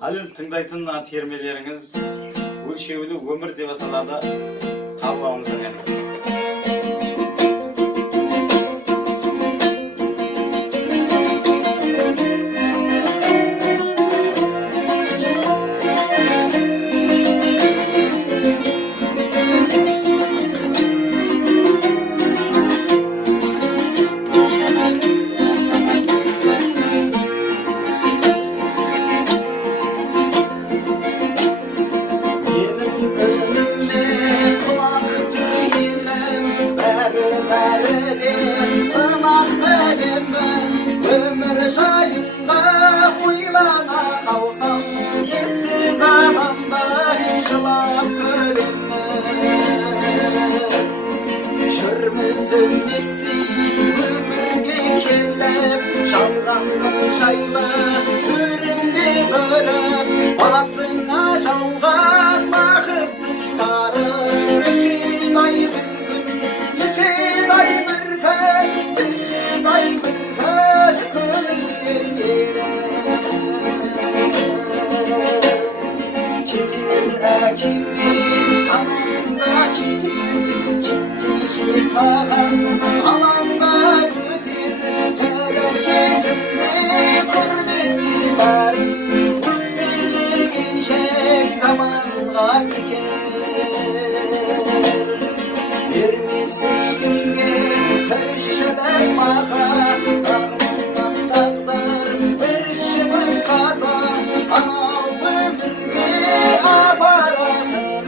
Ал енді тыңдайтын термелеріңіз өлшеулі өмір деп аталады. Қабыл алыңыздар енді. Өмірге келіп, жалғанның жайлы түрінде көріп, басыңа жауған бақытты қарып, түседі-ай бір күн, түседі-ай бір күн, түседі-ай бір күн, күлген еріп. Кетер әкеңден анаңда кетер, жеткенше саған алаңда өтер, тәуір кезімде құрметті бәрін, өтпелегенше заманға кетер. Бермес ешкімге тіршілік маған, бағынбас тағдыр бір шыбын қата, анау өмірге апаратын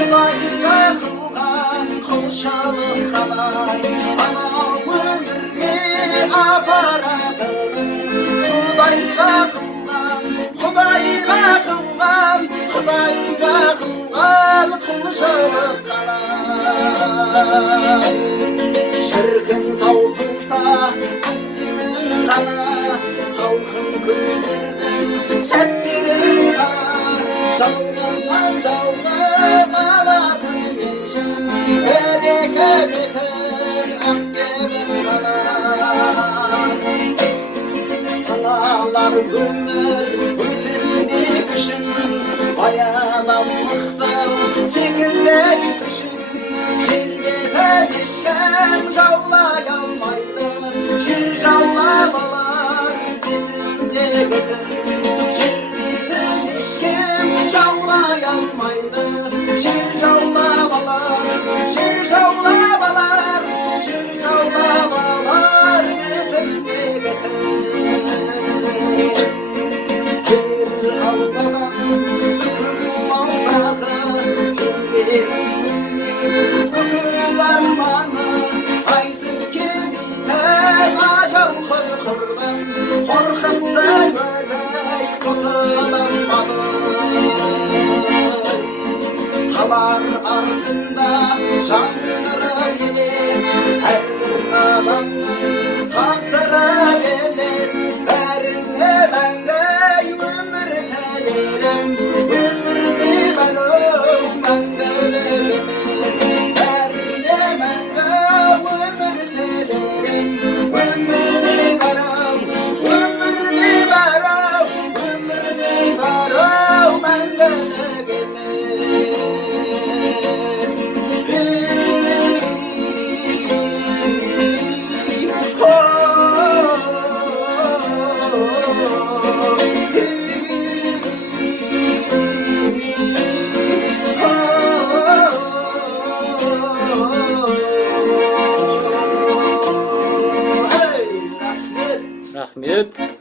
Құдайға қылған құлшылық қалай, анау өмірге апаратын Құдайға қылған құлшылық қалай. Шіркін таусылса әттенің ғана, салқын күндердің сәттерің ғана, жалғаннан жалғыз алатын меншім, бір-екі бетін әктебім ғана. Саналар өмір өтінде күшін, баянам мықты секілді күшін, жерге ешкім жаулай алмайды, жер жаулап алар бетінде бізін, жер бетін ешкім жаулай алмайды, жер жаулап алар, жер жаулап алар, жер жаулап алар бетінде бізін. Келер алдадан үкім алдағы, келер бүкіл арманы, айтып келмейтін ажал қырқырдан, қорқытты өзі құтылмады. Қалар артында жаңғырып елес, әрбір адамның тағдыры белес, бәріне мәңгі өмір тәлерім, өмірде бәрі мәңгілік емес, бәріне мәңгі өмір тәлерім, өмірде бәрі, өмірде бәрі, өмірде бәрі мәңгілік емес. Рахмет.